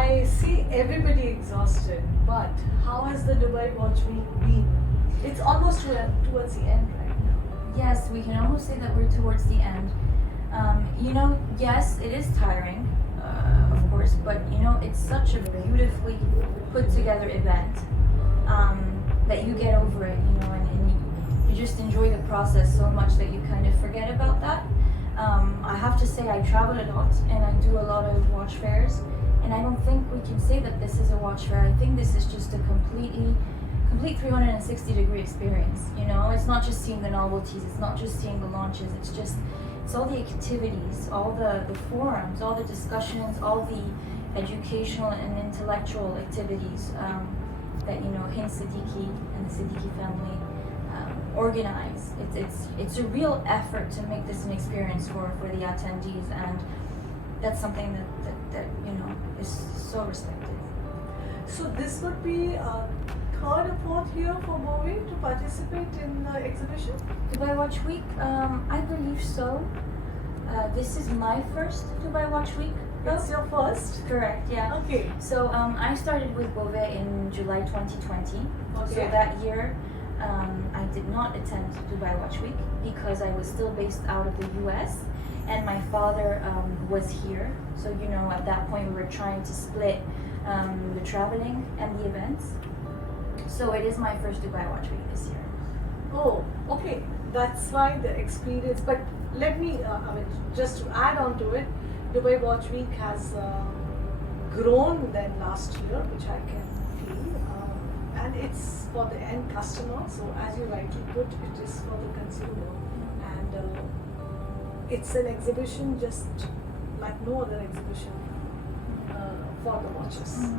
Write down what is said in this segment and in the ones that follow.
I see everybody exhausted, but how has the Dubai Watch Week been? It's almost towards the end right now. Yes, we can almost say that we're towards the end. Yes, it is tiring, of course, but it's such a beautifully put together event that you get over it, and you just enjoy the process so much that you kind of forget about that. I have to say I travel a lot and I do a lot of watch fairs, and I don't think we can say that this is a watch fair. I think this is just a complete 360-degree experience. It's not just seeing the novelties, it's not just seeing the launches, it's all the activities, all the forums, all the discussions, all the educational and intellectual activities that Hind Siddiqui and the Siddiqui family organize. It's a real effort to make this an experience for the attendees, and that's something that is so respected. So this would be a third or fourth year for Bovet to participate in the exhibition? Dubai Watch Week, I believe so. This is my first Dubai Watch Week. That's your first? Correct, yeah. Okay. So I started with Bovet in July 2020. Okay. So that year I did not attend Dubai Watch Week because I was still based out of the US and my father was here. So at that point we were trying to split the traveling and the events. So it is my first Dubai Watch Week this year. Oh, okay. That's why the experience. But let me, just to add on to it, Dubai Watch Week has grown than last year, which I can feel. And it's for the end customer. So as you rightly put, it is for the consumer. And it's an exhibition just like no other exhibition for the watches.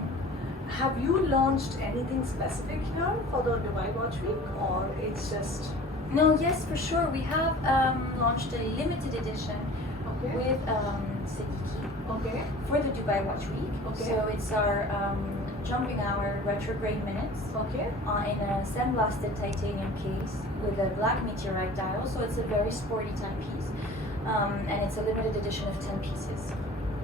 Have you launched anything specific here for the Dubai Watch Week, or it's just? No, yes, for sure. We have launched a limited edition with Siddiqui for the Dubai Watch Week. Okay. So it's our jumping hour retrograde minutes in a sandblasted titanium case with a black meteorite dial. So it's a very sporty timepiece, and it's a limited edition of 10 pieces.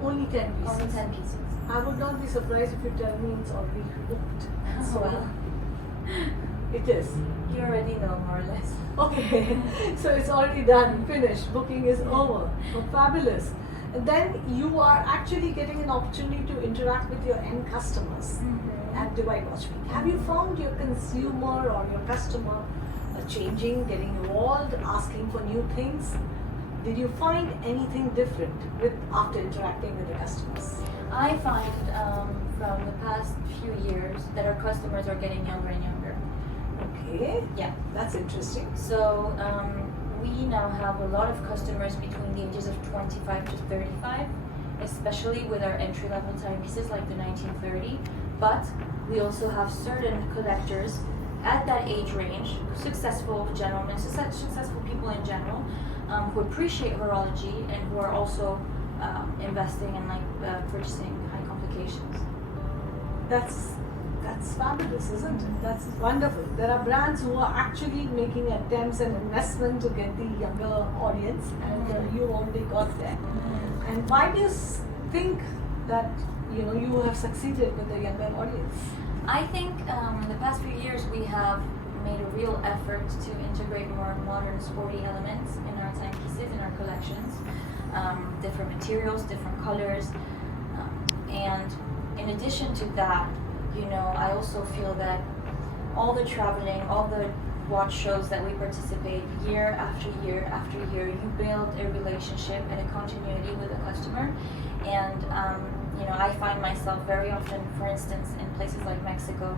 Only 10 pieces? Only 10 pieces. I would not be surprised if you tell me it's already booked. So well, it is. you already know more or less. Okay, so it's already done, finished, booking is over. Oh, fabulous. And then you are actually getting an opportunity to interact with your end customers at Dubai Watch Week. Have you found your consumer or your customer changing, getting involved, asking for new things? Did you find anything different after interacting with the customers? I find from the past few years that our customers are getting younger and younger. Okay. Yeah. That's interesting. So we now have a lot of customers between the ages of 25 to 35, especially with our entry-level timepieces like the 1930. But we also have certain collectors at that age range, successful gentlemen, successful people in general, who appreciate horology and who are also investing in purchasing high complications. That's fabulous, isn't it? That's wonderful. There are brands who are actually making attempts and investment to get the younger audience, and you already got there. And why do you think that you have succeeded with the younger audience? I think in the past few years we have made a real effort to integrate more modern sporty elements in our timepieces, in our collections, different materials, different colors, and in addition to that, I also feel that all the traveling, all the watch shows that we participate year after year after year, you build a relationship and a continuity with the customer. And I find myself very often, for instance, in places like Mexico,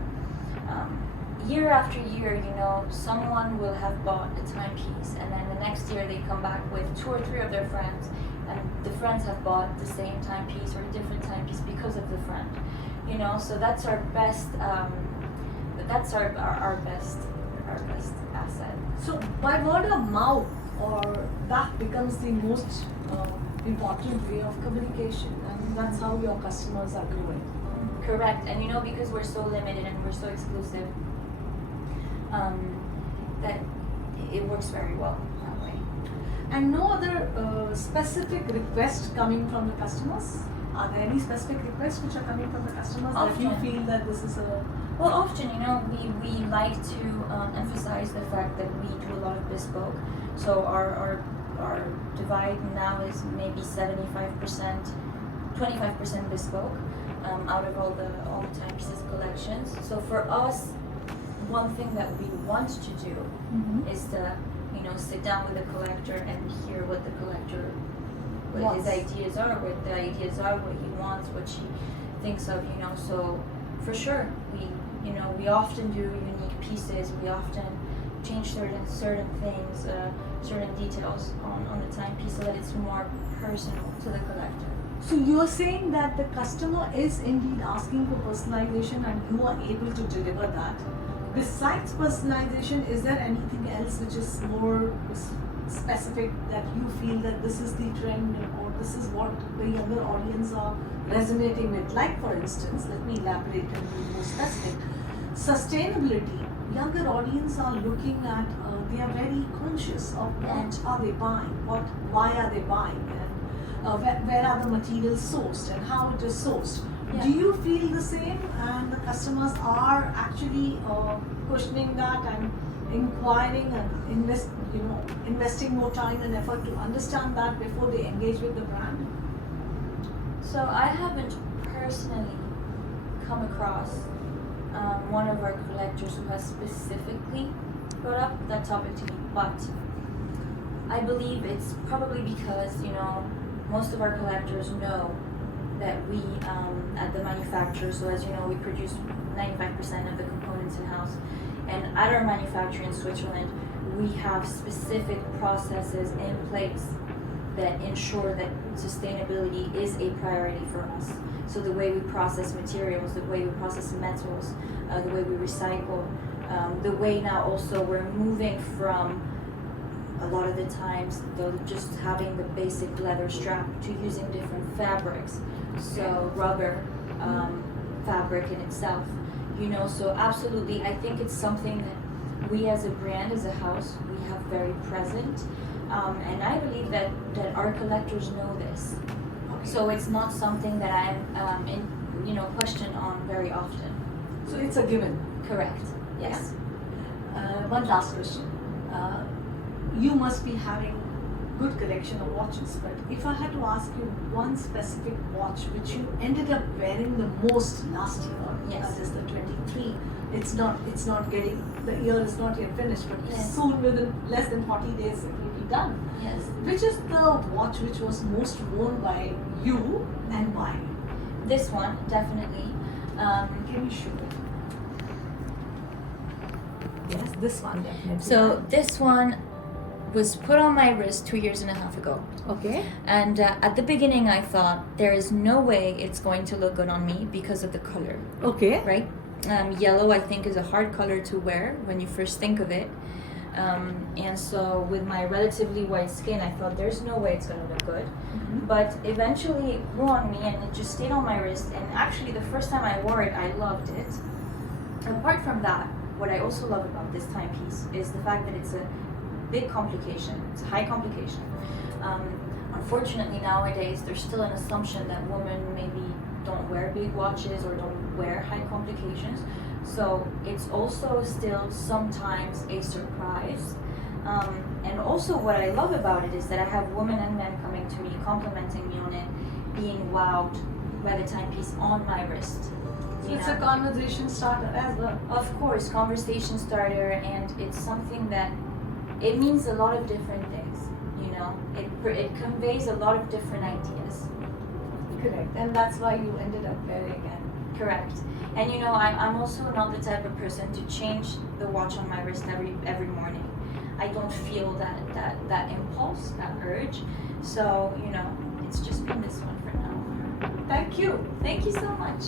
year after year, someone will have bought a timepiece, and then the next year they come back with 2 or 3 of their friends, and the friends have bought the same timepiece or a different timepiece because of the friend. So that's our best. That's our best asset. So by word of mouth, or that becomes the most important way of communication, and that's how your customers are growing. Correct, and because we're so limited and we're so exclusive, that it works very well that way. And no other specific request coming from the customers? Are there any specific requests which are coming from the customers that you Often. feel that this is a... Well, often, we like to emphasize the fact that we do a lot of bespoke. So our divide now is maybe 75%, 25% bespoke out of all the timepieces collections. So for us, one thing that we want to do is to sit down with the collector and hear what the collector, what his ideas are, what the ideas are, what he wants, what she thinks of. So for sure, we often do unique pieces. We often change certain things, certain details on the timepiece so that it's more personal to the collector. So you are saying that the customer is indeed asking for personalization and you are able to deliver that. Besides personalization, is there anything else which is more specific that you feel that this is the trend or this is what the younger audience are resonating with? Like for instance, let me elaborate and be more specific. Sustainability. Younger audience are looking at, they are very conscious of what are they buying, why are they buying, and where are the materials sourced and how it is sourced. Yeah. Do you feel the same, and the customers are actually questioning that and inquiring and investing more time and effort to understand that before they engage with the brand? So I haven't personally come across one of our collectors who has specifically brought up that topic to me, but I believe it's probably because most of our collectors know that we at the manufacturer, so as you know, we produce 95% of the components in-house, and at our manufacturer in Switzerland we have specific processes in place that ensure that sustainability is a priority for us. So the way we process materials, the way we process metals, the way we recycle, the way now also we're moving from a lot of the times just having the basic leather strap to using different fabrics. So rubber, fabric in itself, so absolutely, I think it's something that we as a brand, as a house, we have very present. And I believe that our collectors know this. So it's not something that I'm question on very often. So it's a given. Correct. Yes. One last question. You must be having good collection of watches, but if I had to ask you one specific watch which you ended up wearing the most last year, Yes. that is the 23. It's not getting, the year is not yet finished, but Yes. soon within less than 40 days it will be done. Yes. Which is the watch which was most worn by you and why? This one, definitely. Can you show it? Yes, this one definitely. So this one was put on my wrist 2.5 years ago. Okay. And at the beginning I thought there is no way it's going to look good on me because of the color, Okay. right? Yellow I think is a hard color to wear when you first think of it. And so with my relatively white skin, I thought there's no way it's going to look good. Mm-hmm. But eventually it grew on me and it just stayed on my wrist. And actually the first time I wore it, I loved it. Apart from that, what I also love about this timepiece is the fact that it's a big complication. It's a high complication. Unfortunately nowadays there's still an assumption that women maybe don't wear big watches or don't wear high complications. So it's also still sometimes a surprise. And also what I love about it is that I have women and men coming to me, complimenting me on it, being wowed by the timepiece on my wrist. So it's a conversation starter as well. Of course, conversation starter, and it's something that it means a lot of different things. It conveys a lot of different ideas. Correct. And that's why you ended up wearing it. Correct. And I'm also not the type of person to change the watch on my wrist every morning. I don't feel that impulse, that urge. So, it's just been this one for now. Thank you. Thank you so much.